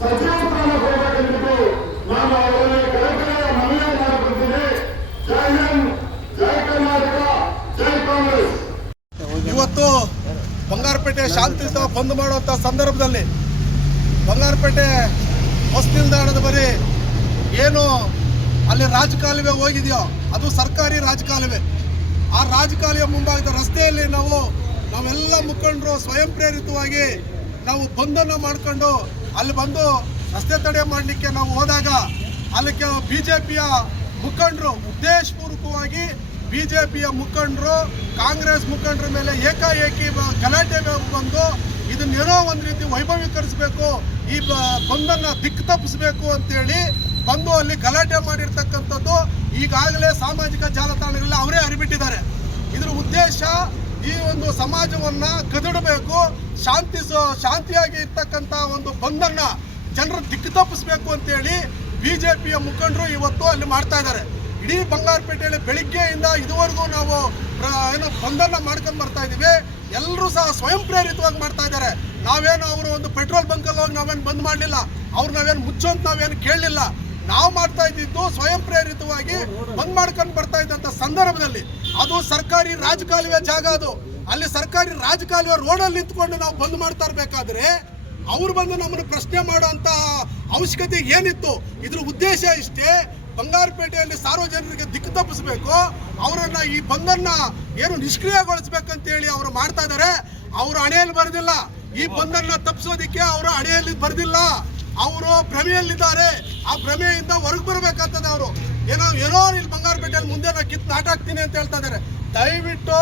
ಸಚಿವ ಸ್ಥಾನ ಹೋಗಬೇಕೆಂದು ನಾನು ಅವರಲ್ಲಿ ಕಳಕಳಿಯ ಮನವಿ ಮಾಡುತ್ತಿದ್ದೇನೆ. ಜೈ ಹಿಂದ್, ಜೈ ಕರ್ನಾಟಕ, ಜೈ ಕಾಂಗ್ರೆಸ್. ಇವತ್ತು ಬಂಗಾರಪೇಟೆ ಶಾಂತಿಯುತ ಬಂದ್ ಮಾಡುವಂಥ ಸಂದರ್ಭದಲ್ಲಿ ಬಂಗಾರಪೇಟೆ ಬಸ್ ನಿಲ್ದಾಣದ ಬಳಿ ಏನು ಅಲ್ಲಿ ರಾಜಕಾಲುವೆ ಹೋಗಿದೆಯೋ ಅದು ಸರ್ಕಾರಿ ರಾಜಕಾಲುವೆ. ಆ ರಾಜಕಾಲುವೆ ಮುಂಭಾಗದ ರಸ್ತೆಯಲ್ಲಿ ನಾವೆಲ್ಲ ಮುಖಂಡರು ಸ್ವಯಂ ಪ್ರೇರಿತವಾಗಿ ನಾವು ಬಂದನ್ನು ಮಾಡಿಕೊಂಡು ಅಲ್ಲಿ ಬಂದು ರಸ್ತೆ ತಡೆ ಮಾಡಲಿಕ್ಕೆ ನಾವು ಹೋದಾಗ ಅಲ್ಲಿ ಬಿಜೆಪಿಯ ಮುಖಂಡರು ಉದ್ದೇಶಪೂರ್ವಕವಾಗಿ ಬಿಜೆಪಿಯ ಮುಖಂಡರು ಕಾಂಗ್ರೆಸ್ ಮುಖಂಡರ ಮೇಲೆ ಏಕಾಏಕಿ ಗಲಾಟೆ ಬಂದು ಇದನ್ನೇನೋ ಒಂದು ರೀತಿ ವೈಭವೀಕರಿಸಬೇಕು, ಈ ಬಂದನ್ನು ದಿಕ್ಕು ತಪ್ಪಿಸಬೇಕು ಅಂತೇಳಿ ಬಂದು ಅಲ್ಲಿ ಗಲಾಟೆ ಮಾಡಿರ್ತಕ್ಕಂಥದ್ದು ಈಗಾಗಲೇ ಸಾಮಾಜಿಕ ಜಾಲತಾಣಗಳಲ್ಲಿ ಅವರೇ ಹರಿಬಿಟ್ಟಿದ್ದಾರೆ. ಇದರ ಉದ್ದೇಶ ಈ ಒಂದು ಸಮಾಜವನ್ನ ಕದಡಬೇಕು, ಶಾಂತಿಯಾಗಿ ಇರ್ತಕ್ಕಂಥ ಒಂದು ಬಂದನ್ನ ಜನರು ದಿಕ್ಕು ತಪ್ಪಿಸಬೇಕು ಅಂತೇಳಿ ಬಿಜೆಪಿಯ ಮುಖಂಡರು ಇವತ್ತು ಅಲ್ಲಿ ಮಾಡ್ತಾ ಇದ್ದಾರೆ. ಇಡೀ ಬಂಗಾರಪೇಟೆಯಲ್ಲಿ ಬೆಳಿಗ್ಗೆಯಿಂದ ಇದುವರೆಗೂ ನಾವು ಬಂದನ್ನ ಮಾಡ್ಕೊಂಡು ಬರ್ತಾ ಇದ್ದೀವಿ. ಎಲ್ಲರೂ ಸಹ ಸ್ವಯಂ ಪ್ರೇರಿತವಾಗಿ ಮಾಡ್ತಾ ಇದ್ದಾರೆ. ನಾವೇನು ಅವರು ಒಂದು ಪೆಟ್ರೋಲ್ ಬಂಕಲ್ಲಿ ಹೋಗಿ ನಾವೇನು ಬಂದ್ ಮಾಡಲಿಲ್ಲ, ಅವ್ರು ನಾವೇನು ಮುಚ್ಚೋಂತ ನಾವೇನು ಕೇಳಲಿಲ್ಲ. ನಾವು ಮಾಡ್ತಾ ಇದ್ದಿದ್ದು ಸ್ವಯಂ ಪ್ರೇರಿತವಾಗಿ ಬಂದ್ ಮಾಡ್ಕೊಂಡು ಬರ್ತಾ ಇದ್ದಂಥ ಸಂದರ್ಭದಲ್ಲಿ ಅದು ಸರ್ಕಾರಿ ರಾಜಕಾಲುವೆ ಜಾಗ, ಅದು ಅಲ್ಲಿ ಸರ್ಕಾರಿ ರಾಜಕಾಲುವೆ ರೋಡಲ್ಲಿ ನಿಂತ್ಕೊಂಡು ನಾವು ಬಂದ್ ಮಾಡ್ತಾ ಇರಬೇಕಾದ್ರೆ ಅವ್ರು ಬಂದು ನಮ್ಮನ್ನು ಪ್ರಶ್ನೆ ಮಾಡುವಂತ ಅವಶ್ಯಕತೆ ಏನಿತ್ತು? ಇದ್ರ ಉದ್ದೇಶ ಇಷ್ಟೇ, ಬಂಗಾರಪೇಟೆಯಲ್ಲಿ ಸಾರ್ವಜನಿಕರಿಗೆ ದಿಕ್ಕು ತಪ್ಪಿಸಬೇಕು, ಅವರನ್ನ ಈ ಬಂದನ್ನ ಏನು ನಿಷ್ಕ್ರಿಯಗೊಳಿಸಬೇಕಂತೇಳಿ ಅವರು ಮಾಡ್ತಾ ಇದ್ದಾರೆ. ಅವರು ಹಣೆಯಲ್ಲಿ ಬರೆದಿಲ್ಲ, ಈ ಬಂದನ್ನ ತಪ್ಪಿಸೋದಿಕ್ಕೆ ಅವರು ಹಣೆಯಲ್ಲಿ ಬರೆದಿಲ್ಲ, ಅವರು ಭ್ರಮೆಯಲ್ಲಿದ್ದಾರೆ. ಆ ಭ್ರಮೆಯಿಂದ ಹೊರಗೆ ಬರಬೇಕಾಗ್ತದೆ. ಅವರು ಏನೋ ಇಲ್ಲಿ ಬಂಗಾರಪೇಟೆಯಲ್ಲಿ ಮುಂದೆ ನಾ ಕಿತ್ತು ನಾಟ ಹಾಕ್ತೀನಿ ಅಂತ ಹೇಳ್ತಾ ಇದ್ದಾರೆ. ದಯವಿಟ್ಟು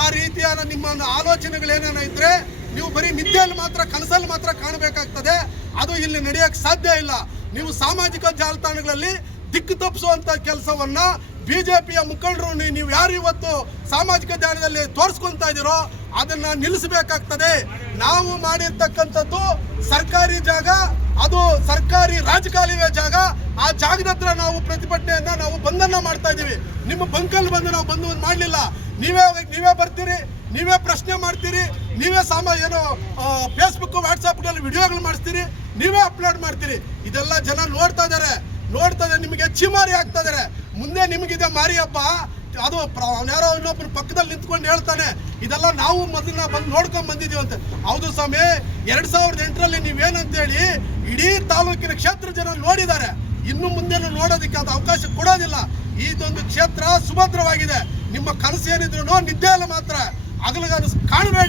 ಆ ರೀತಿಯಾದ ನಿಮ್ಮ ಆಲೋಚನೆಗಳೇನೇನ ಇದ್ರೆ ನೀವು ಬರೀ ನಿದ್ದೆಯಲ್ಲಿ ಮಾತ್ರ, ಕನಸಲ್ಲಿ ಮಾತ್ರ ಕಾಣಬೇಕಾಗ್ತದೆ. ಅದು ಇಲ್ಲಿ ನಡೆಯಕ್ಕೆ ಸಾಧ್ಯ ಇಲ್ಲ. ನೀವು ಸಾಮಾಜಿಕ ಜಾಲತಾಣಗಳಲ್ಲಿ ದಿಕ್ಕು ತಪ್ಪಿಸುವಂತ ಕೆಲಸವನ್ನ ಬಿಜೆಪಿಯ ಮುಖಂಡರು ನೀವು ಯಾರು ಇವತ್ತು ಸಾಮಾಜಿಕ ಜಾಲದಲ್ಲಿ ತೋರಿಸ್ಕೊಂತ ಇದ್ದೀರೋ ಅದನ್ನ ನಿಲ್ಲಿಸಬೇಕಾಗ್ತದೆ. ನಾವು ಮಾಡಿರ್ತಕ್ಕಂಥದ್ದು ಸರ್ಕಾರಿ ಜಾಗ, ಅದು ಸರ್ಕಾರಿ ರಾಜಕಾಲುವೆ ಜಾಗ. ಆ ಜಾಗದ ಹತ್ರ ನಾವು ಪ್ರತಿಭಟನೆಯನ್ನ ನಾವು ಬಂದನ್ನ ಮಾಡ್ತಾ ಇದ್ದೀವಿ. ನಿಮ್ಮ ಬಂಕಲ್ಲಿ ಬಂದು ನಾವು ಬಂದು ಮಾಡಲಿಲ್ಲ. ನೀವೇ ಬರ್ತೀರಿ, ನೀವೇ ಪ್ರಶ್ನೆ ಮಾಡ್ತೀರಿ, ನೀವೇ ಏನೋ ಫೇಸ್ಬುಕ್ ವಾಟ್ಸಾಪ್ನಲ್ಲಿ ವಿಡಿಯೋಗಳು ಮಾಡಿಸ್ತೀರಿ, ನೀವೇ ಅಪ್ಲೋಡ್ ಮಾಡ್ತೀರಿ. ಇದೆಲ್ಲ ಜನ ನೋಡ್ತಾ ಇದ್ದಾರೆ, ನಿಮಗೆ ಚಿಮಾರಿ ಆಗ್ತಾ ಇದಾರೆ. ಮುಂದೆ ನಿಮಗಿದೆ ಮಾರಿ ಹಬ್ಬ. ಅದು ಯಾರೋ ಇನ್ನೊಬ್ಬರು ಪಕ್ಕದಲ್ಲಿ ನಿಂತ್ಕೊಂಡು ಹೇಳ್ತಾನೆ ಇದೆಲ್ಲ ನಾವು ಮೊದಲನ್ನ ಬಂದು ನೋಡ್ಕೊಂಡ್ ಬಂದಿದೀವಿ ಅಂತ. ಹೌದು ಸ್ವಾಮಿ, 2008ರಲ್ಲಿ ನೀವೇನಂತೇಳಿ ಇಡೀ ತಾಲೂಕಿನ ಕ್ಷೇತ್ರ ಜನ ನೋಡಿದ್ದಾರೆ. ಇನ್ನು ಮುಂದೆ ನೋಡೋದಕ್ಕೆ ಅದು ಅವಕಾಶ ಕೊಡೋದಿಲ್ಲ. ಇದೊಂದು ಕ್ಷೇತ್ರ ಸುಭದ್ರವಾಗಿದೆ. ನಿಮ್ಮ ಕನಸು ಏನಿದ್ರು ನಿದ್ದೆಯಲ್ಲಿ ಮಾತ್ರ ಹಗಲುಗಾನು ಕಾಣಬೇಕು.